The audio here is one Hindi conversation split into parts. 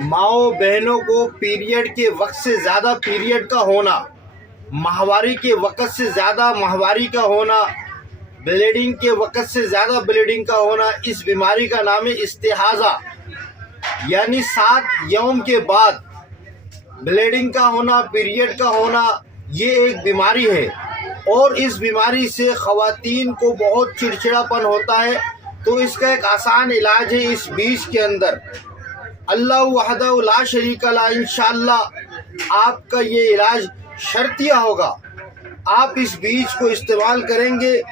माओ बहनों को पीरियड के वक्त से ज़्यादा पीरियड का होना, माहवारी के वक्त से ज़्यादा माहवारी का होना, ब्लीडिंग के वक्त से ज़्यादा ब्लीडिंग का होना, इस बीमारी का नाम है इस्तिहाज़ा। यानी 7 यौम के बाद ब्लीडिंग का होना, पीरियड का होना, ये एक बीमारी है और इस बीमारी से ख़वातीन को बहुत चिड़चिड़ापन होता है। तो इसका एक आसान इलाज है इस बीज के अंदर, अल्लाह वहदहू ला शरीका ला। इंशाअल्लाह आपका ये इलाज शर्तिया होगा। आप इस बीज को इस्तेमाल करेंगे,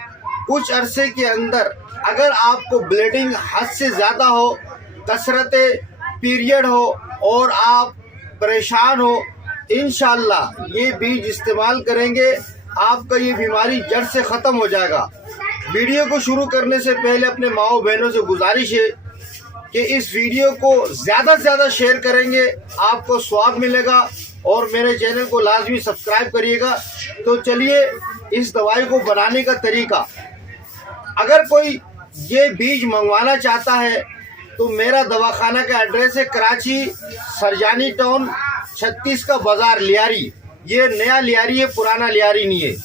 कुछ अरसे के अंदर अगर आपको ब्लीडिंग हद से ज़्यादा हो, कसरत पीरियड हो और आप परेशान हो, इंशाअल्लाह ये बीज इस्तेमाल करेंगे, आपका ये बीमारी जड़ से ख़त्म हो जाएगा। वीडियो को शुरू करने से पहले अपने माओ बहनों से गुजारिश है कि इस वीडियो को ज़्यादा से ज़्यादा शेयर करेंगे, आपको स्वाब मिलेगा और मेरे चैनल को लाजमी सब्सक्राइब करिएगा। तो चलिए इस दवाई को बनाने का तरीका, अगर कोई ये बीज मंगवाना चाहता है तो मेरा दवाखाना का एड्रेस है कराची सरजानी टाउन 36 का बाज़ार लियारी। ये नया लियारी है, पुराना लियारी नहीं है।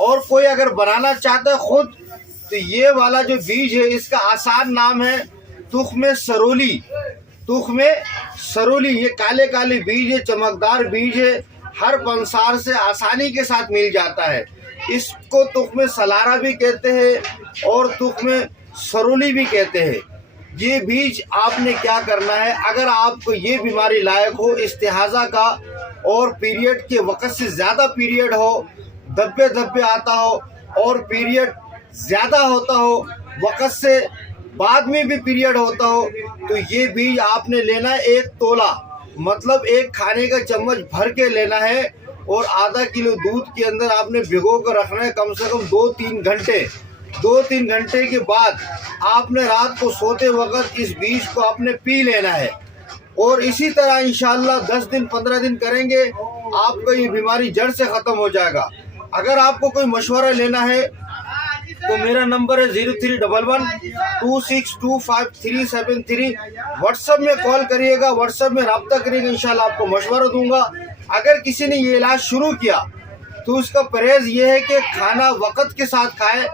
और कोई अगर बनाना चाहता है खुद तो ये वाला जो बीज है इसका आसान नाम है तुख्मे सरोली। तुख्मे सरोली ये काले काले बीज है, चमकदार बीज है, हर पंसार से आसानी के साथ मिल जाता है। इसको तुख्मे सलारा भी कहते हैं और तुख्मे सरोली भी कहते हैं। ये बीज आपने क्या करना है, अगर आपको ये बीमारी लायक हो इस्तिहाज़ा का और पीरियड के वक्त से ज़्यादा पीरियड हो, धब्बे धब्बे आता हो और पीरियड ज़्यादा होता हो, वक्त से बाद में भी पीरियड होता हो, तो ये बीज आपने लेना है 1 तोला, मतलब 1 खाने का चम्मच भर के लेना है और आधा किलो दूध के अंदर आपने भिगो कर रखना है कम से कम 2-3 घंटे। 2-3 घंटे के बाद आपने रात को सोते वक्त इस बीज को आपने पी लेना है और इसी तरह इंशाअल्लाह 10 दिन 15 दिन करेंगे, आपका ये बीमारी जड़ से ख़त्म हो जाएगा। अगर आपको कोई मशवरा लेना है तो मेरा नंबर है 031126257373। व्हाट्सएप में कॉल करिएगा, व्हाट्सएप में रब्ता करिएगा, इंशाल्लाह आपको मशवरा दूंगा। अगर किसी ने ये इलाज शुरू किया तो उसका परहेज़ ये है कि खाना वक्त के साथ खाए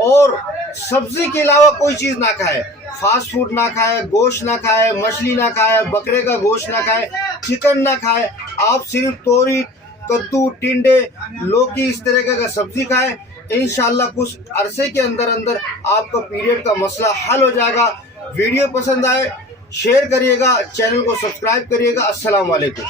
और सब्ज़ी के अलावा कोई चीज़ ना खाए, फास्ट फूड ना खाए, गोश्त ना खाए, मछली ना खाए, बकरे का गोश्त ना खाए, चिकन ना खाए। आप सिर्फ तोरी, कद्दू, टिंडे, लौकी इस तरह का सब्ज़ी खाएं। इंशाअल्लाह कुछ अरसे के अंदर अंदर आपका पीरियड का मसला हल हो जाएगा। वीडियो पसंद आए शेयर करिएगा, चैनल को सब्सक्राइब करिएगा। अस्सलाम वालेकुम।